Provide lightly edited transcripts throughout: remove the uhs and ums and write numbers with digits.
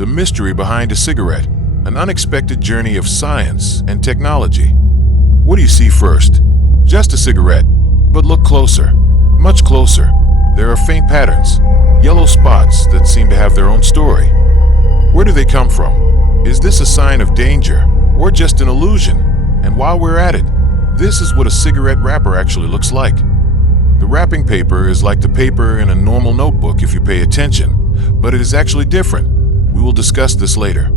the mystery behind a cigarette, an unexpected journey of science and technology. What do you see first? Just a cigarette. But look closer, much closer. There are faint patterns, yellow spots that seem to have their own story. Where do they come from? Is this a sign of danger or just an illusion? And while we're at it, this is what a cigarette wrapper actually looks like. The wrapping paper is like the paper in a normal notebook if you pay attention, but it is actually different. We will discuss this later.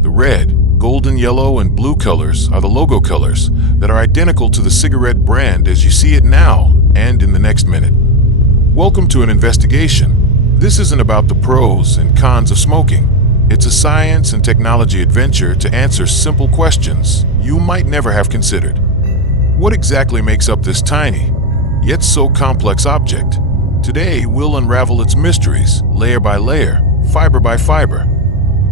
The red, golden yellow, and blue colors are the logo colors that are identical to the cigarette brand as you see it now and in the next minute. Welcome to an investigation. This isn't about the pros and cons of smoking. It's a science and technology adventure to answer simple questions you might never have considered. What exactly makes up this tiny, yet so complex object? Today, we'll unravel its mysteries, layer by layer, fiber by fiber.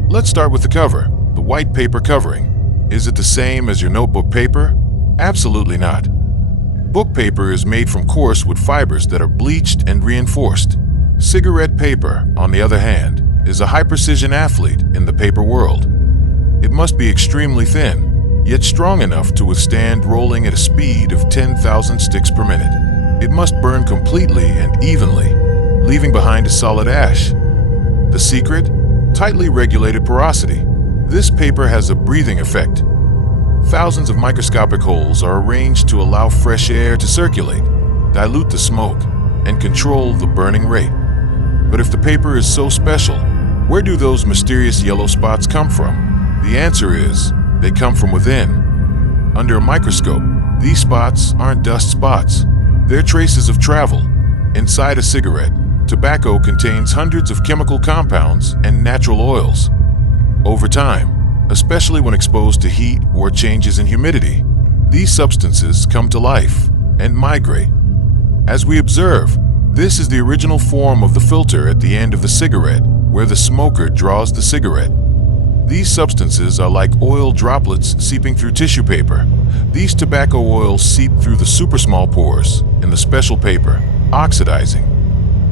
Let's start with the cover, the white paper covering. Is it the same as your notebook paper? Absolutely not. Book paper is made from coarse wood fibers that are bleached and reinforced. Cigarette paper, on the other hand, is a high-precision athlete in the paper world. It must be extremely thin, yet strong enough to withstand rolling at a speed of 10,000 sticks per minute. It must burn completely and evenly, leaving behind a solid ash. The secret? Tightly regulated porosity. This paper has a breathing effect. Thousands of microscopic holes are arranged to allow fresh air to circulate, dilute the smoke, and control the burning rate. But if the paper is so special, where do those mysterious yellow spots come from? The answer is, they come from within. Under a microscope, these spots aren't dust spots. They're traces of travel. Inside a cigarette, tobacco contains hundreds of chemical compounds and natural oils. Over time, especially when exposed to heat or changes in humidity, these substances come to life and migrate. As we observe, this is the original form of the filter at the end of the cigarette, where the smoker draws the cigarette. These substances are like oil droplets seeping through tissue paper. These tobacco oils seep through the super small pores in the special paper, oxidizing.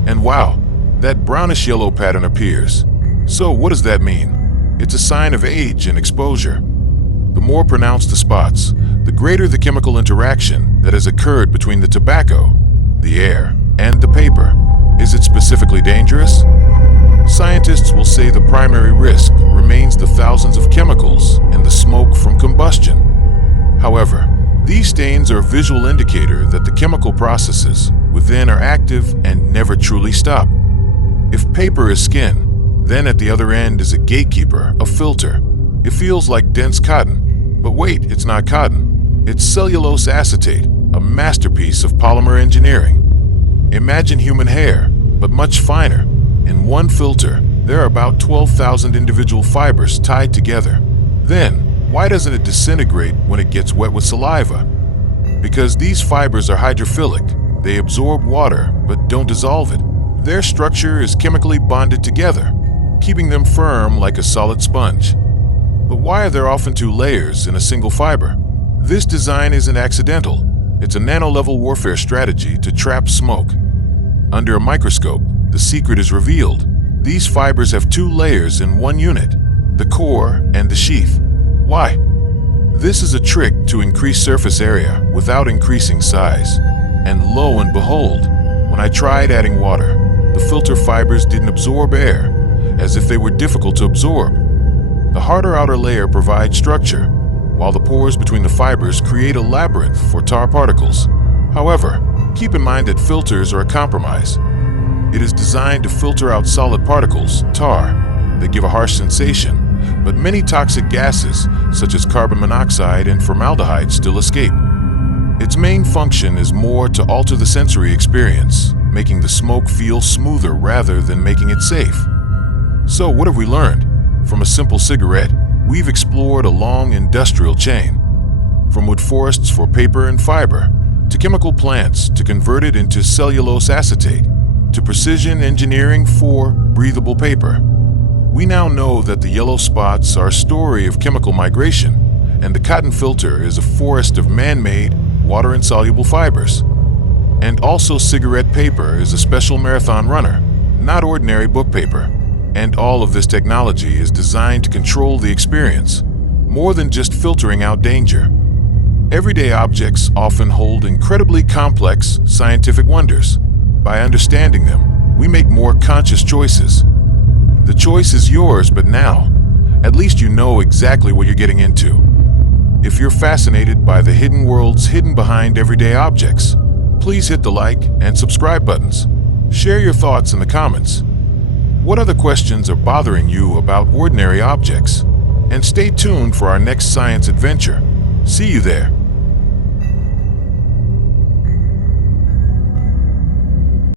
And wow, that brownish yellow pattern appears. So what does that mean? It's a sign of age and exposure. The more pronounced the spots, the greater the chemical interaction that has occurred between the tobacco, the air, and the paper. Is it specifically dangerous? Scientists will say the primary risk remains the thousands of chemicals in the smoke from combustion. However, these stains are a visual indicator that the chemical processes within are active and never truly stop. If paper is skin, then at the other end is a gatekeeper, a filter. It feels like dense cotton. But wait, it's not cotton. It's cellulose acetate, a masterpiece of polymer engineering. Imagine human hair, but much finer. In one filter, there are about 12,000 individual fibers tied together. Then, why doesn't it disintegrate when it gets wet with saliva? Because these fibers are hydrophilic. They absorb water, but don't dissolve it. Their structure is chemically bonded together, keeping them firm like a solid sponge. But why are there often two layers in a single fiber? This design isn't accidental. It's a nano-level warfare strategy to trap smoke. Under a microscope, the secret is revealed. These fibers have two layers in one unit, the core and the sheath. Why? This is a trick to increase surface area without increasing size. And lo and behold, when I tried adding water, the filter fibers didn't absorb air, as if they were difficult to absorb. The harder outer layer provides structure, while the pores between the fibers create a labyrinth for tar particles. However, keep in mind that filters are a compromise. It is designed to filter out solid particles, tar, that give a harsh sensation, but many toxic gases, such as carbon monoxide and formaldehyde, still escape. Its main function is more to alter the sensory experience, making the smoke feel smoother rather than making it safe. So what have we learned? From a simple cigarette, we've explored a long industrial chain. From wood forests for paper and fiber, to chemical plants to convert it into cellulose acetate, to precision engineering for breathable paper. We now know that the yellow spots are a story of chemical migration, and the cotton filter is a forest of man-made, water-insoluble fibers. And also cigarette paper is a special marathon runner, not ordinary book paper. And all of this technology is designed to control the experience, more than just filtering out danger. Everyday objects often hold incredibly complex scientific wonders. By understanding them, we make more conscious choices. The choice is yours, but now, at least you know exactly what you're getting into. If you're fascinated by the hidden worlds hidden behind everyday objects, please hit the like and subscribe buttons. Share your thoughts in the comments. What other questions are bothering you about ordinary objects? And stay tuned for our next science adventure. See you there.